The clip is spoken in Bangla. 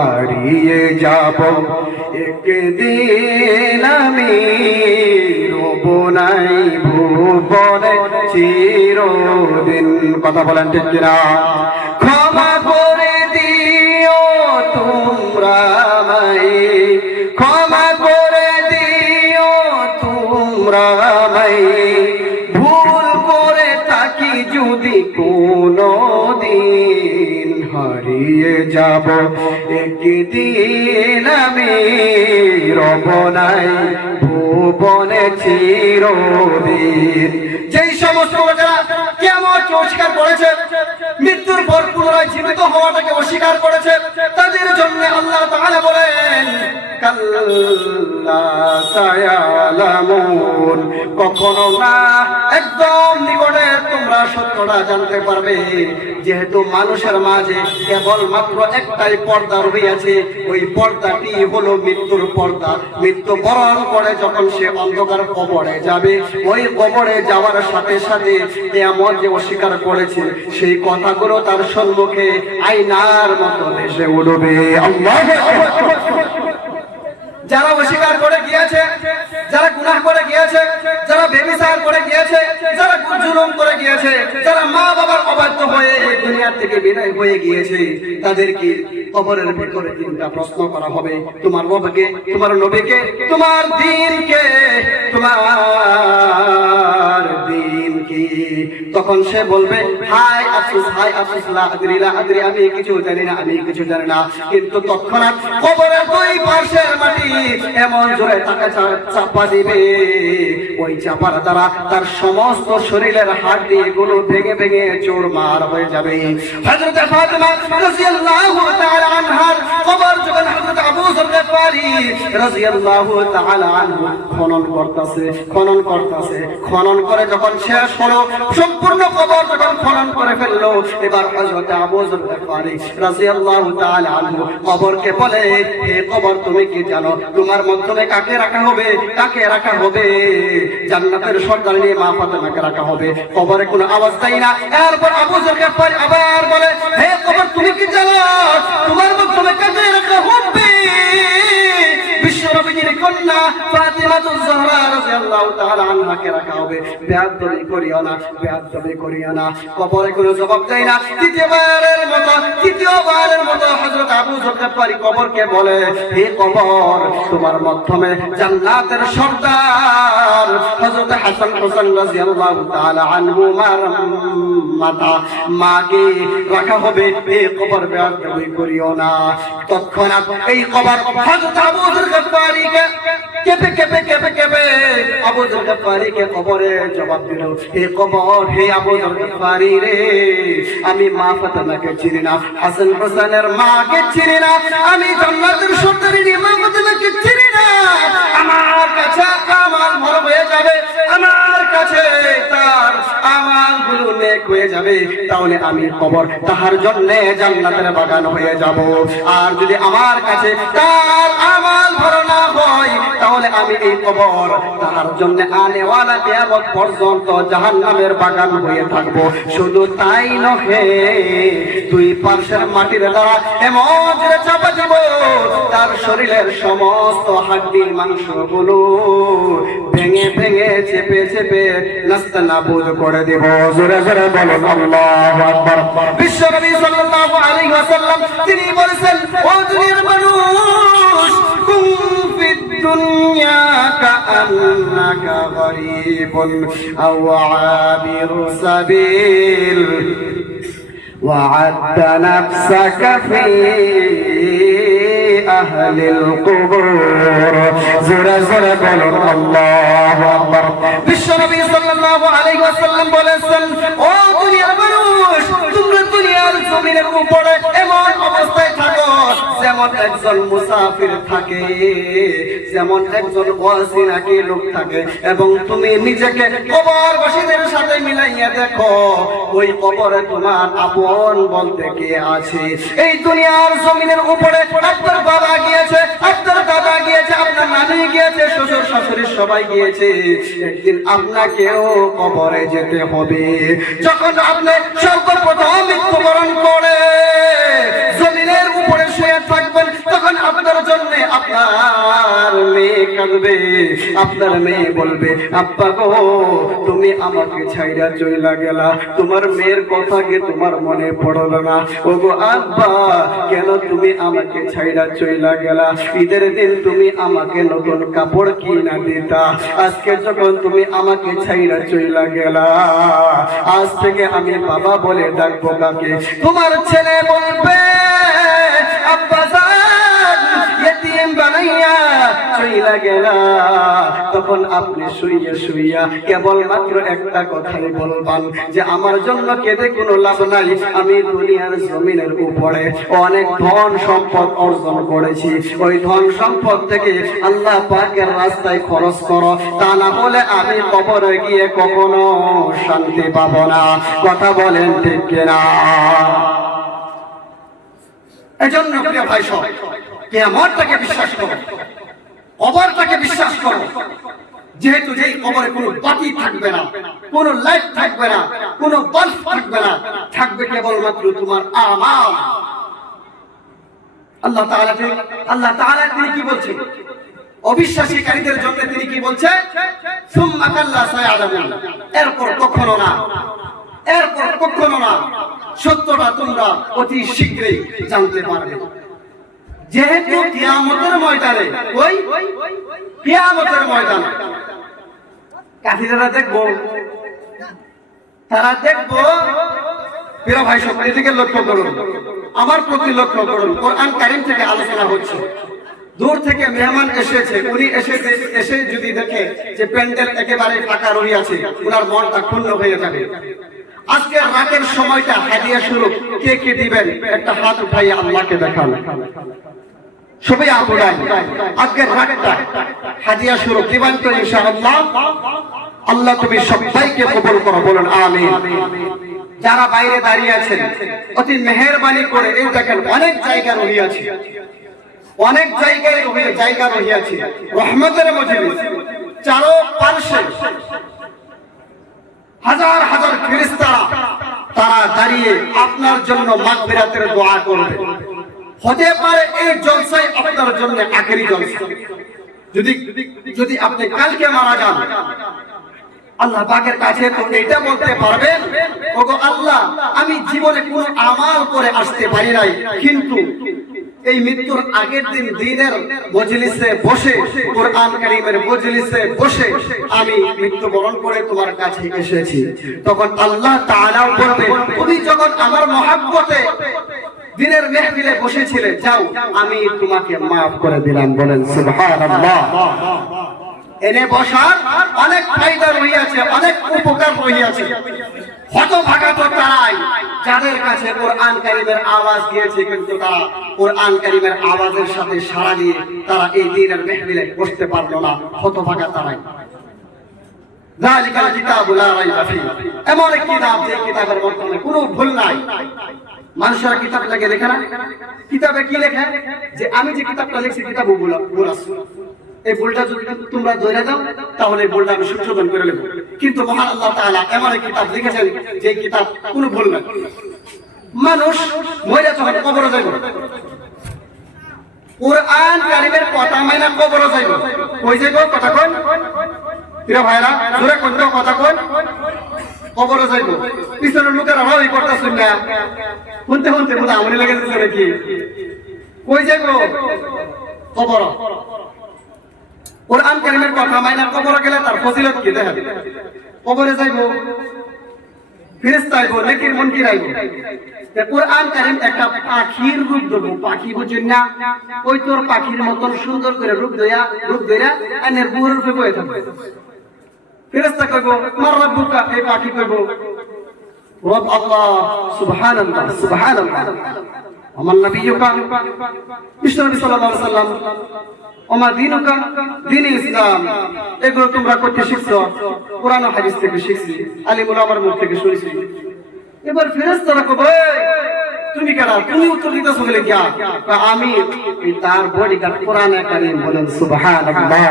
হারিয়ে যাব একদিন আমি, রব নাই ভুবনে চিরদিন। কথা বলেন ঠিক কিনা? ক্ষমা করে দিও তোমরা আমায়, ক্ষমা করে দিও তোমরা আমায়, ভুল করে থাকি যদি কোনো দিন। হারিয়ে যাব একদিন আমি, রব নাই ভুবনে চিরদিন। যেই সমস্ত লোকেরা কিয়ামতকে অস্বীকার করেছে, মৃত্যুর পর পুনরায় জীবিত হওয়াটাকে অস্বীকার করেছে, তাদের জন্য আল্লাহ তাআলা বলেন কাল্লা সায়ালামুন, কখনো না, একদম নিকটে তোমরা সত্যটা জানতে পারবে। যেহেতু মানুষের মাঝে কেবলমাত্র একটাই পর্দা রহিয়াছে, ওই পর্দাটি হলো মৃত্যুর পর্দা। মৃত্যুবরণ করে যখন সে অন্ধকার কবরে যাবে, ওই কবরে যাওয়ার সাথে সাথে কিয়ামত যে অস্বীকার করেছে সেই কথাগুলো তার সম্মুখে আয়নার মতো ভেসে উঠবে। আল্লাহু আকবার। যারা অস্বীকার করে গিয়েছে, যারা গুনাহ করে গিয়েছে, যারা ব্যভিচার করে গিয়েছে, যারা জুলুম করে গিয়েছে, যারা মা বাবার অবাধ্য হয়ে এই দুনিয়া থেকে বিদায় হয়ে গিয়েছে, তাদেরকে কবরের ভিতরে তিনটা প্রশ্ন করা হবে। তোমার রবকে, তোমার নবীকে, তোমার দ্বীনকে, তোমার দ্বীন কি? তখন সে বলবে হায় আফসোস, হায় আফসোস, লা আদরি, লা আদরি, আমি কিছু জানি না, আমি কিছু জানি না। কিন্তু তৎক্ষণাৎ কবরের দুই পাশের মাটি এমন জোরে তাকে চাপা দিবে, ওই চাপার দ্বারা তার সমস্ত শরীরের হাড় গুলো ভেঙে ভেঙে চুরমার হয়ে যাবে। হযরত ফাতিমা রাদিয়াল্লাহু তাআলা আনহার কবর যখন হযরত আবু যর গফারি রাদিয়াল্লাহু তাআলা আনহু খনন করতেছে, খনন করতেছে, খনন করে যখন শেষ হলো, সম্পূর্ণ কবর যখন খনন করে ফেললো, এবার হযরত আবু যর গফারি রাদিয়াল্লাহু তাআলা আনহু কবরকে বলে, হে কবর, তুমি কি জানো তোমার মাধ্যমে কাকে রাখা হবে? কাকে রাখা হবে? জান্নাতের সরদারিনী মা ফাতেমাকে রাখা হবে। কবরে কোনো আওয়াজ দেয় না। এরপর আবু যর গফারি আবার বলে, হে কবর, তুমি কি জানো তোমার মাধ্যমে কাকে রাখা হবে? বিশ্বনবীর কন্যা ফাতিমাতুজ জাহরা রাদিয়াল্লাহু তাআলা আনহাকে রাখা হবে। বেয়াদবি করিও না, বেয়াদবি করিও না। কবরে কোনো জবাব দেয় না। তৃতীয়বারের মতো হযরত আবু যর গফারি কবরকে বলে, হে কবর, তোমার মাধ্যমে জান্নাতের সরদার হযরত হাসান হোসেন রাদিয়াল্লাহু তাআলা আনহুমার মাকে রাখা হবে। হে কবর, বেয়াদবি করিও না। তৎক্ষণাৎ এই কবর হযরত আবু যর গফারিকে কেঁপে কেঁপে কেঁপে কেঁপে আবু যর গফারিকে কবরে জবাব দিল, হে কবর, হে আবু যর গফারি রে, আমি মা ফাতেমাকে চিনি না, হাসান হোসেনের মাকে চিনি না, আমি জান্নাতের সরদারিনী মা ফাতেমাকে চিনি না। আমার কাছে আমাল ভালো হয়ে যাবে, আমার কাছে তার আমালগুলো নেক হয়ে যাবে, তাহলে আমি কবর তাহার জন্য জান্নাতের বাগান হয়ে যাব। আর যদি আমার কাছে তার আমাল ভালো না হয়, তাহলে আমি এই কবর তাহার জন্য আনেওয়ালা কিয়ামত পর্যন্ত জাহান্নামের বাগান হয়ে থাকব। শুধু তাই নহে, দুই পাশের মাটির দ্বারা এমন জোরে চাপা দিব, তার শরীরের সমস্ত হাড্ডি মাংসগুলো ভেঙে ভেঙে চেপে চেপে নাস্তানাবুদ করে দেব। জোরে জোরে বলুন আল্লাহু আকবার। বিশ্বনবী সাল্লাল্লাহু আলাইহি ওয়াসাল্লাম তিনি বলেছেন, ও দুনিয়ার মানুষ, কুম ফিদ দুনিয়া কাআন্নাকা গরীবুন আও আবিরু সাবিল وعد نفسك في أهل القبور। زورا زورا بولون الله أكبر। বিশ্বনবী সাল্লাল্লাহু আলাইহি ওয়াসাল্লাম বলেছেন, ও দুনিয়ার মানুষ, তোমরা দুনিয়ার জমিনের উপরে এমন অবস্থায় থাকো যেমন একজন মুসাফির থাকে, যেমন একজন অচিনাকি লোক থাকে, এবং তুমি নিজেকে কবরবাসীদের সাথে মিলাইয়া দেখো, ওই কবরে তোমার আপন বলতে কে আছে? এই দুনিয়ার জমিনের উপরে আপনার বাবা গিয়েছে, আপনার দাদা গিয়েছে, আপনার নানি গিয়েছে, শ্বশুর শাশুড়ি সবাই গিয়েছে। একদিন আপনাকেও কবরে যেতে হবে। যখন আপনি সর্বপ্রথম মৃত্যুবরণ করে জমিনের উপরে শুয়ে থাকবেন, আপনার মেয়ে বলবে, আব্বা গো তুমি আমাকে ছাইরা চইলা গেলা, তোমার মেয়ের কথা কি তোমার মনে পড়লো না? ওগো আব্বা কেন তুমি আমাকে ছাইরা চইলা গেলা? ঈদের দিন তুমি আমাকে নতুন কাপড় কিনা দিতা, আজকে যখন তুমি আমাকে ছাইরা চইলা গেলা, আজ থেকে আমি বাবা বলে ডাকবো কাকে? তোমার ছেলে বলবে, আব্বা জান ইতিম বানাইয়া চইলা গেলা। তখন আপনি শুইয়া শুইয়া কেবলমাত্র একটা কথাই বলবান যে আমার জন্য কেঁদে কোনো লাভ নাই, আমি দুনিয়ার জমিনের উপরে অনেক ধন সম্পদ অর্জন করেছি, ওই ধন সম্পদ থেকে আল্লাহ পাকের রাস্তায় খরচ করো, তা না হলে আমি কবরে গিয়ে কখনো শান্তি পাবো না। কথা বলেন ঠিক কিনা? এজন্য প্রিয় ভাই সব কিয়ামতটাকে বিশ্বাস করো, কবরটাকে বিশ্বাস করো। যেহেতু যেই কবরে কোনো বাতি থাকবে না, কোনো লাইট থাকবে না, কোনো বাল্ব থাকবে না, থাকবে কেবলমাত্র তোমার আমাল। আল্লাহ তাআলা তিনি কি বলছেন? অবিশ্বাসীকারীদের জন্য তিনি কি বলছে? সুম্মা কাল্লা সায়ালামুন, এরপর কখনো না, এরপর কখনো না, সত্যটা তোমরা অতি শীঘ্রই জানতে পারবে। যেহেতু কিয়ামতের ময়দানে, ওই কিয়ামতের ময়দানে কাফিররা দেখবো, তারা দেখবো। প্রিয় ভাই সব এদিকে লক্ষ্য করুন, আমার প্রতি লক্ষ্য করুন। কোরআন কারীম থেকে আলোচনা হচ্ছে, দূর থেকে মেহমান এসেছে, উনি এসে যদি দেখে যে প্যান্ডেল একেবারে ফাঁকা রহিয়াছে, ওনার মনটা ক্ষুণ্ণ হয়ে যাবে। আজকে রাতের সময়টা হাদিয়া স্বরূপ কে কে দিবেন? একটা হাত উঠাই আল্লাহকে দেখান, সবাই আগুড়াই। আজকের রাতটা হাদিয়া স্বরূপ দিবেন তো ইনশাআল্লাহ। আল্লাহ তুমি সবাইকে কবুল করো, বলুন আমিন। যারা বাইরে দাঁড়িয়ে আছেন অতি মেহেরবানি করে, এই দেখেন অনেক জায়গা রহিয়াছে, অনেক জায়গায় জায়গা রহিয়াছে রহমতের মজলিস, চারপাশে হাজার হাজার ফেরেশতারা তারা দাঁড়িয়ে আপনার জন্য মাগফিরাতের দোয়া করবে। হতে পারে এই জলসায় আপনার জন্য আখেরি জলসা। যদি আপনি কালকে মারা যান, আল্লাহ পাকের কাছে তো এটা বলতে পারবেন, ওগো আল্লাহ আমি জীবনে কোনো আমাল করে আসতে পারি নাই, কিন্তু এই মৃত্যুর আগের দিন দিনের মজলিসে বসে, কোরআন কারীমের মজলিসে বসে আমি মৃত্যুবরণ করে তোমার কাছে এসেছি। তখন আল্লাহ তাআলা বলবে, তুমি যখন আমার মহব্বতে দিনের মেহফিলে বসেছিলে, যাও আমি তোমাকে maaf করে দিলাম। বলেন সুবহানাল্লাহ। এনে বসার অনেক ফায়দা রহিয়াছে, অনেক উপকার রহিয়াছে। হতভাগা তো তারাই যাদের কাছে কোরআন কারীমের আওয়াজ গিয়েছে, কিন্তু তারা কোরআন কারীমের আওয়াজের সাথে সাড়া দিয়ে তারা এই দিনের মেহফিলে বসতে পারলো না। হতভাগা তারাই। যালিকাল কিতাবু লা রাইবা ফীহি, এমন এক কিতাব যে কিতাবের মধ্যে কোনো ভুল নাই। মানুষেরা কিতাব লাগে লেখে না, কিতাবে কি লেখে? যে আমি যে কিতাবটা লিখছি কিতাব ভুল আছে, এই ভুলটা যদি তোমরা ধরে দাও তাহলে এই ভুলটা আমি সংশোধন করে নেব। কিন্তু মহান আল্লাহ তাআলা এমন এক কিতাব লিখেছেন যে কিতাব কোনো ভুল নাই। মানুষ মরে যখন কবরে যাইব, কোরআন কারীমের কথা মাইনা কবরে যাইব, কই যাইব? কথা কোন প্রিয় ভাইরা, জোরে কোন কথা কোন? কবরে যাইব। পিছনের লোকেরা ভালোই কথা শুনলা, শুনতে শুনতে বোধহয় আমনি লেগে যাচ্ছে নাকি? কই যাইব? কবর। কোরআন কারীমের কথা মাইনা কবরে গেলে তার ফজিলত কি দেখেন? কবরে যাইব, ফেরেশতা আইব, নেকির মুনকির আইব। কোরআন কারীম একটা পাখির রূপ ধরব, পাখি বুঝেন না? ওই তোর পাখির মতন সুন্দর করে রূপ ধইরা আনের বুড়োর উপরে বসে থাকবে। ফেরেশতা কইব মার রাব্বুকা, এই পাখি কইব রব আল্লাহ, সুবহানাল্লাহ সুবহানাল্লাহ। আমার নবীকা বিষ্ণু সাল্লাল্লাহু আলাইহি সাল্লাম, ওমা দীনুকা, দ্বীন ইসলাম। এগুলো তোমরা করতে শিখছো, কোরআন ও হাদিস থেকে শিখছি, আলিম উলামার মুখ থেকে শুনেছি। এবার ফেরেশতারা কবে তুমি কারা? তুমি উত্তর দিতেছো বলে কি? আমি তার বডিগার্ড কোরআন কারীম। বলেন সুবহানাল্লাহ।